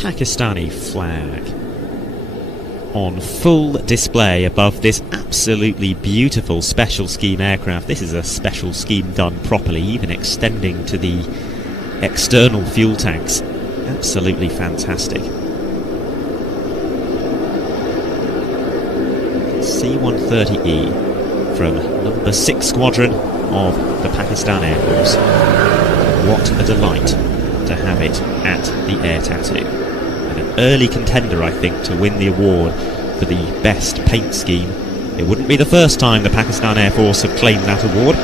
Pakistani flag on full display above this absolutely beautiful special scheme aircraft. This is a special scheme done properly, even extending to the external fuel tanks. Absolutely fantastic. C-130E from number 6 squadron of the Pakistan Air Force. What a delight to have it at the Air Tattoo. And an early contender, I think, to win the award for the best paint scheme. It wouldn't be the first time the Pakistan Air Force have claimed that award.